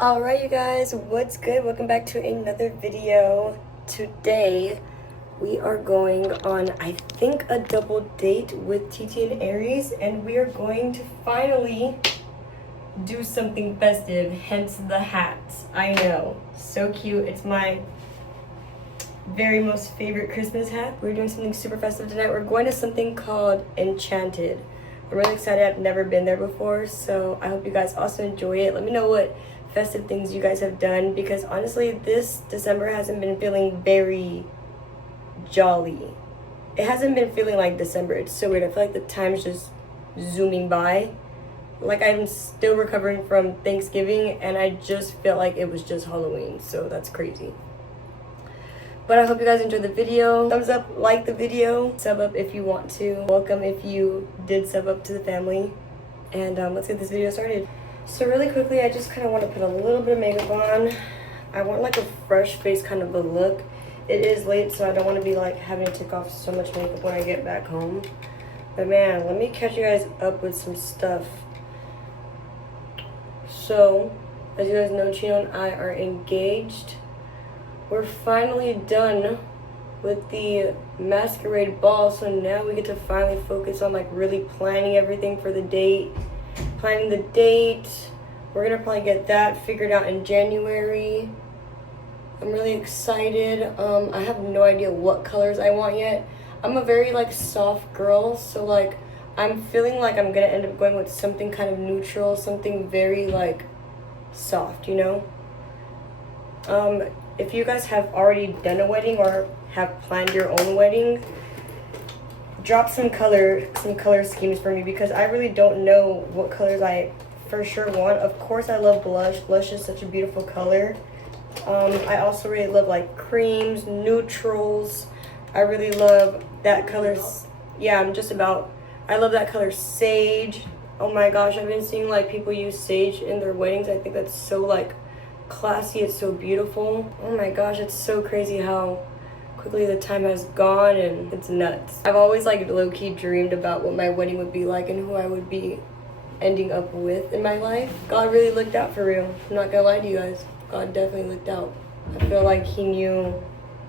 Alright you guys, what's good? Welcome back to another video. Today we are going on, I think, a double date with TT and Aries, and we are going to finally do something festive, hence the hats. I know, so cute. It's my very most favorite Christmas hat. We're doing something super festive tonight. We're going to something called Enchanted. I'm really excited. I've never been there before, so I hope you guys also enjoy it. Let me know what festive things you guys have done, because honestly this December hasn't been feeling very jolly. It hasn't been feeling like December. It's so weird. I feel like the time's just zooming by. Like I'm still recovering from Thanksgiving and I just felt like it was just Halloween, so that's crazy. But I hope you guys enjoyed the video. Thumbs up, like the video, sub up if you want to. Welcome if you did sub up to the family. And let's get this video started. So really quickly, I just kind of want to put a little bit of makeup on. I want like a fresh face kind of a look. It is late, so I don't want to be like having to take off so much makeup when I get back home. But man, let me catch you guys up with some stuff. So, as you guys know, Chino and I are engaged. We're finally done with the masquerade ball, so now we get to finally focus on like really planning everything for the date. Planning the date. We're gonna probably get that figured out in January. I'm really excited. I have no idea what colors I want yet. I'm a very like soft girl, so like I'm feeling like I'm gonna end up going with something kind of neutral, something very like soft, you know? If you guys have already done a wedding or have planned your own wedding, drop some color schemes for me, because I really don't know what colors I for sure want. Of course I love blush. Blush is such a beautiful color. I also really love like creams, neutrals. I really love that color. Yeah, I love that color sage. Oh my gosh, I've been seeing like people use sage in their weddings. I think that's so like classy. It's so beautiful. Oh my gosh, it's so crazy how quickly the time has gone, and it's nuts. I've always like low-key dreamed about what my wedding would be like and who I would be ending up with in my life. God really looked out for real. I'm not gonna lie to you guys. God definitely looked out. I feel like he knew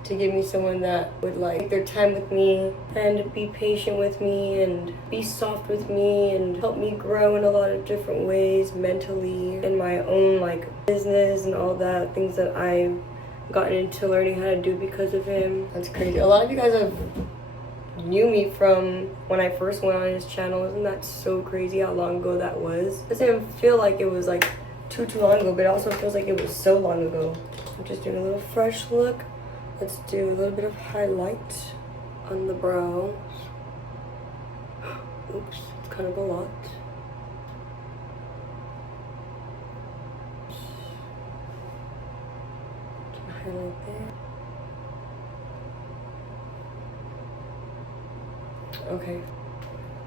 to give me someone that would like take their time with me and be patient with me and be soft with me and help me grow in a lot of different ways mentally, in my own like business and all that, things that I've gotten into learning how to do because of him. That's crazy. A lot of you guys have knew me from when I first went on his channel. Isn't that so crazy how long ago that was? It doesn't feel like it was like too long ago, but it also feels like it was so long ago. I'm just doing a little fresh look. Let's do a little bit of highlight on the brow. Oops, it's kind of a lot. Highlight there. Okay,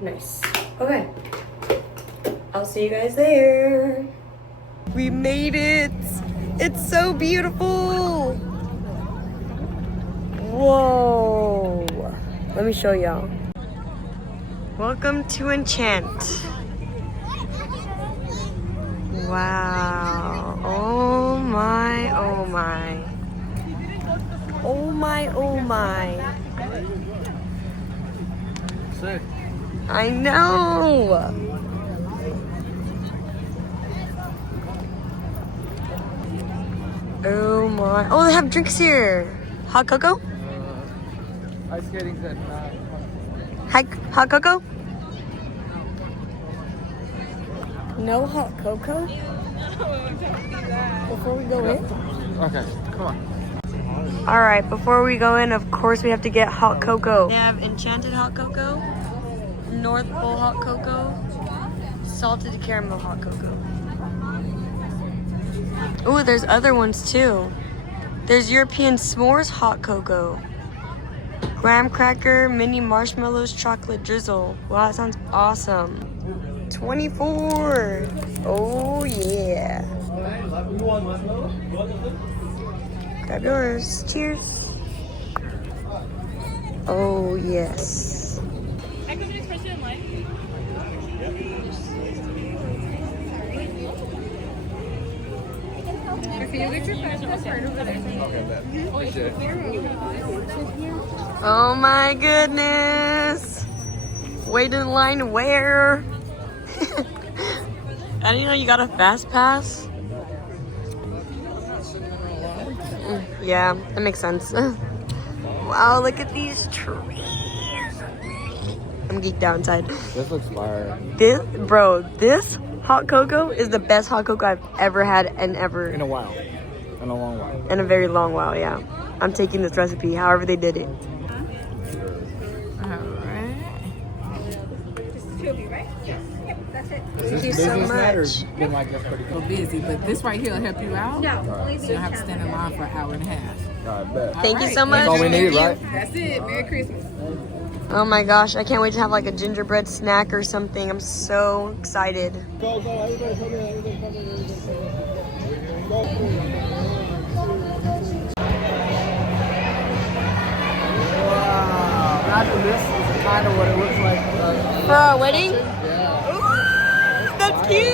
nice. Okay, I'll see you guys there. We made it. It's so beautiful. Whoa. Let me show y'all. Welcome to Enchant. Wow. Oh my, oh my. Oh my, oh my. Sick. I know. Oh my. Oh, they have drinks here. Hot cocoa? Ice skating set. Hot cocoa? No hot cocoa? Before we go in? Okay, come on. Alright, before we go in, of course we have to get hot cocoa. They have Enchanted hot cocoa, North Pole hot cocoa, salted caramel hot cocoa. Ooh, there's other ones too. There's European s'mores hot cocoa, graham cracker, mini marshmallows, chocolate drizzle. Wow, that sounds awesome. 24. Oh yeah. Grab yours. Cheers. Oh yes. I could be expressed in life. Oh my goodness. Wait in line where? I didn't know you got a fast pass. Yeah, that makes sense. Wow, look at these trees. I'm geeked out inside. This looks fire. This hot cocoa is the best hot cocoa I've ever had and ever. In a while. In a long while. In a very long while, yeah. I'm taking this recipe, however they did it. Thank you so much. Been like this pretty good. Busy, but this right here will help you out. No, so you don't have to stand in line for an hour and a half. I bet. Thank you so much. That's all we need, right? That's it. Merry Christmas. Oh my gosh, I can't wait to have like a gingerbread snack or something. I'm so excited. Wow. Imagine this is kind of what it looks like. For our wedding? Yeah. Ooh, that's cute.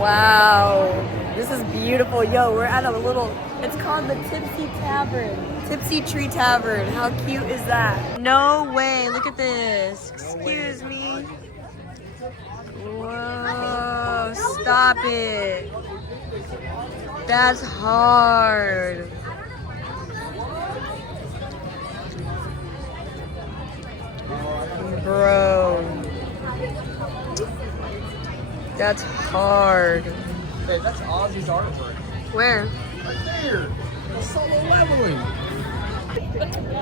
Wow. This is beautiful. Yo, we're at a little, it's called the Tipsy Tavern. Tipsy Tree Tavern. How cute is that? No way. Look at this. Excuse me. Whoa. Stop it. That's hard. Bro. That's hard. Hey, that's Ozzy's artwork. Where? Right there. The solo leveling.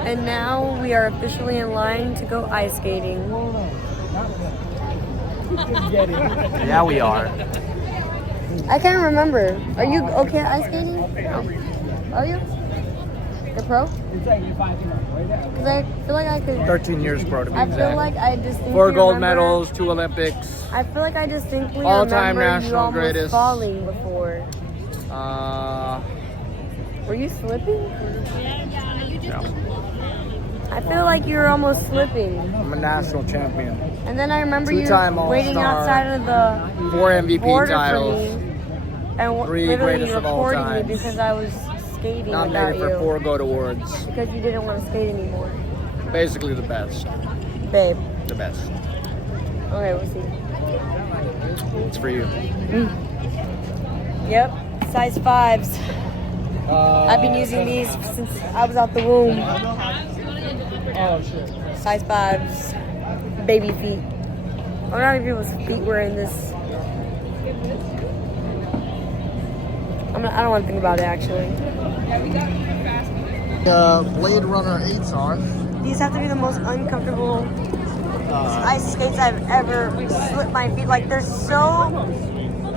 And now we are officially in line to go ice skating. Yeah, we are. I can't remember. Are you okay at ice skating? No. Are you? The pro? Because I feel like I could. 13 years pro to be I exact. feel like I distinctly 4 gold remember- medals, 2 Olympics. I feel like I distinctly All-time remember you national almost greatest. falling before. Were you slipping? No. I feel like you were almost slipping. I'm a national champion. And then I remember you Two-time waiting All-Star. outside of the 4 MVP border titles. for me. And 3 literally greatest of all recording me times. because I was skating without Nominated for you. 4 GOAT awards. Because you didn't want to skate anymore. Basically the best. Babe. The best. Okay, we'll see. It's for you. Yep, size 5s. I've been using these since I was out the womb. Oh shit. Size 5s. Baby feet. I wonder how many people's feet were in this. I don't want to think about it actually. Blade Runner 8s are. These have to be the most uncomfortable ice skates I've ever slipped my feet. Like they're so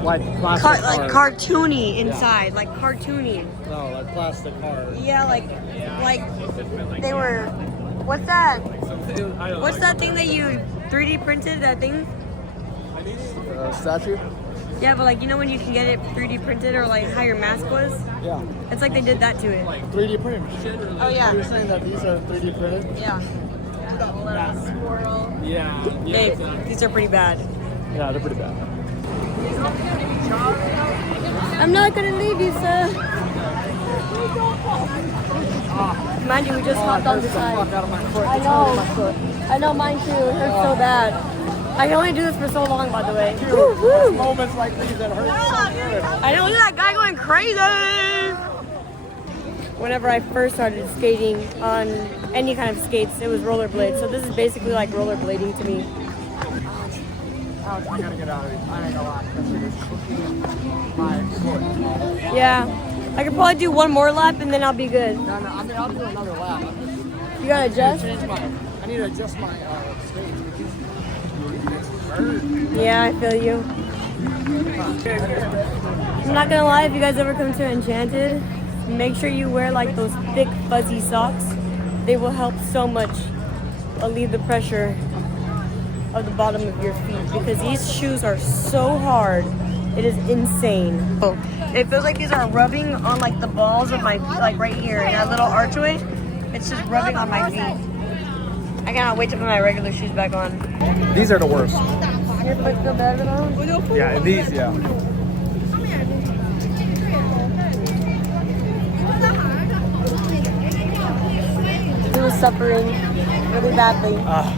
Like plastic like cartoony inside, like cartoony. No, like plastic cars. Yeah, like they were. What's that? What's that thing that you 3D printed? That thing? Statue? Yeah, but like you know when you can get it 3D printed or like how your mask was? Yeah. It's like they did that to it. 3D printed. Oh yeah. You're saying that these are 3D printed? Yeah. Squirrel. Yeah. Babe, these are pretty bad. Yeah, they're pretty bad. I'm not gonna leave you, sir. Mind you, we just hopped on the side. I know. I know, mine too. It hurts so bad. I can only do this for so long, by the way. Dude, moments like these that hurt so good. I know, look at that guy going crazy. Whenever I first started skating on any kind of skates, it was rollerblades. So this is basically like rollerblading to me. Alex, I gotta get out of here. I ain't gonna lie. That shit is cooking my foot. Yeah, I could probably do one more lap and then I'll be good. No, I mean, I'll do another lap. You gotta adjust? I need to adjust my skates. Yeah, I feel you. I'm not gonna lie, if you guys ever come to Enchanted, make sure you wear like those thick fuzzy socks. They will help so much alleviate the pressure of the bottom of your feet because these shoes are so hard. It is insane. Oh, it feels like these are rubbing on like the balls of my feet, like right here in that little archway. It's just rubbing on my feet. I cannot wait to put my regular shoes back on. These are the worst. Your foot feel better though? Yeah, these, yeah. He was suffering really badly. Oh,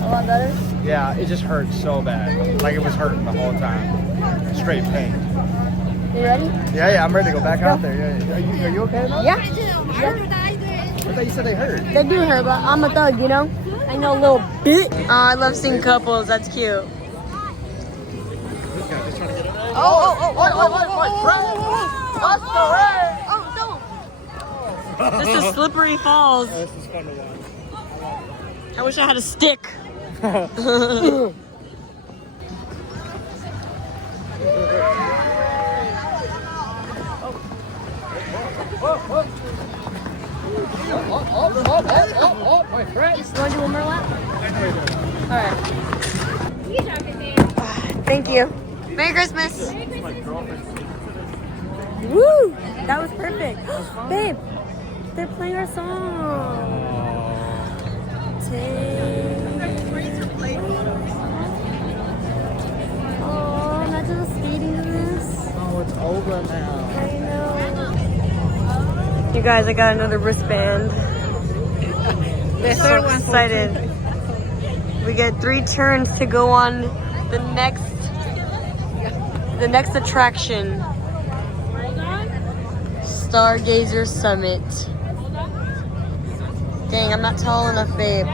A lot better? yeah, it just hurt so bad. Like it was hurting the whole time. Straight pain. You ready? Yeah, I'm ready to go back out there. Yeah. Are you okay now? Yeah. I thought you said they hurt. They do hurt, but I'm a thug, you know? I know a little bit. Oh, I love seeing couples. That's cute. This is Slippery Falls. This is fun to watch. I wish I had a stick. My friend. You want to do one more lap? Alright. Thank you. Merry Christmas. Woo! That was perfect. Babe, they're playing our song. Oh, imagine us skating to this. Oh, it's over now. I know. You guys, I got another wristband. The So third one. excited. We get 3 turns to go on the next attraction. Stargazer Summit. Dang, I'm not tall enough, babe.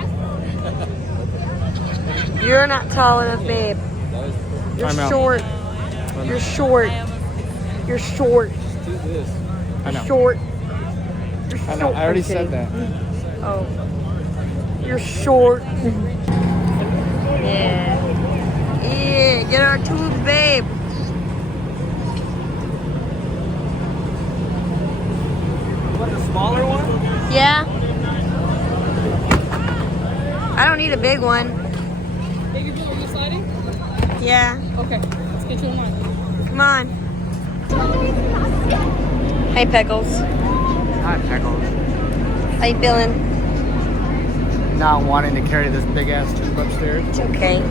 You're not tall enough, babe. You're Time out. short. You're short. You're short. I know. Short. You're I know. short. I already I'm said kidding. that. Oh. You're short. Yeah. Yeah, get our tubes, babe. What, the smaller one? Yeah. I don't need a big one. Baby Blue, are you sliding? Yeah. Okay, let's get you in line. Come on. Hey, Pickles. Hi, Pickles. How you feeling? Not wanting to carry this big ass tube upstairs. It's okay.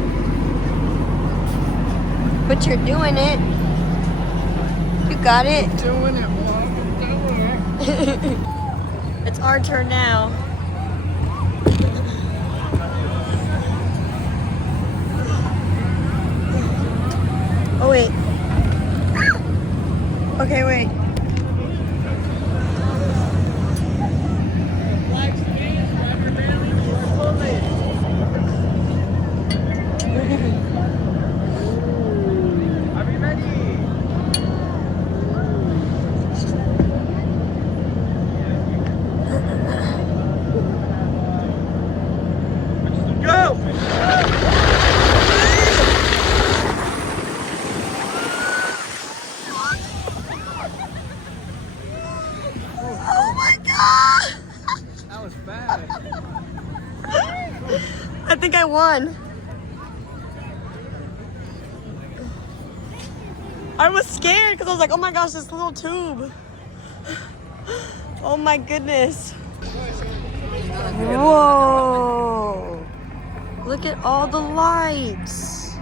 But you're doing it. You got it. Doing it, Mom. Doing it. It's our turn now. Oh, wait. Okay, wait. Are we ready? Go! Oh my god! That was bad. I think I won. I was scared because I was like, oh my gosh, this little tube. Oh my goodness. Whoa. Look at all the lights.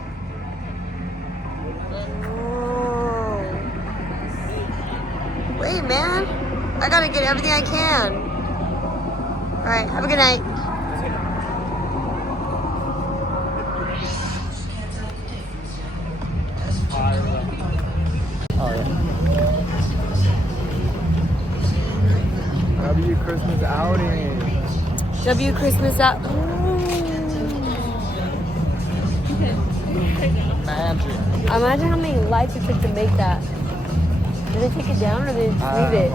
Whoa. Wait, man. I gotta get everything I can. All right, have a good night. Oh, yeah. W Christmas outing. W Christmas out. Magic. Imagine how many lights it took to make that. Did they take it down or did they just leave it?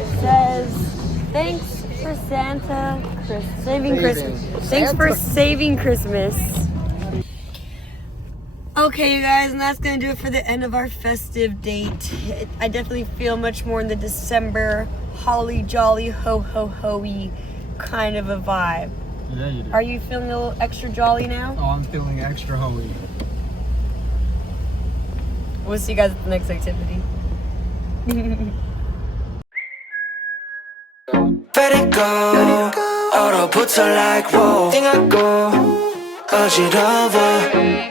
It says, thanks for Santa, saving Christmas. Thanks for saving Christmas. Okay, you guys, and that's going to do it for the end of our festive date. I definitely feel much more in the December holly jolly ho-ho-ho-y kind of a vibe. Yeah, you do. Are you feeling a little extra jolly now? Oh, I'm feeling extra holy. We'll see you guys at the next activity. Let it go. 얼어붙어 like whoa. Think I go. 어지러워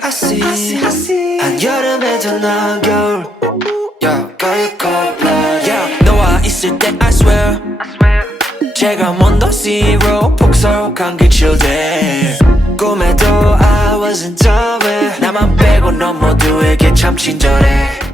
I see 한여름에도 난 겨울 Yeah, girl you cold blood Yeah, 너와 있을 때 I swear 제가 먼저 zero 폭설한 그 children 꿈에도 I wasn't aware 나만 빼고 넌 모두에게 참 친절해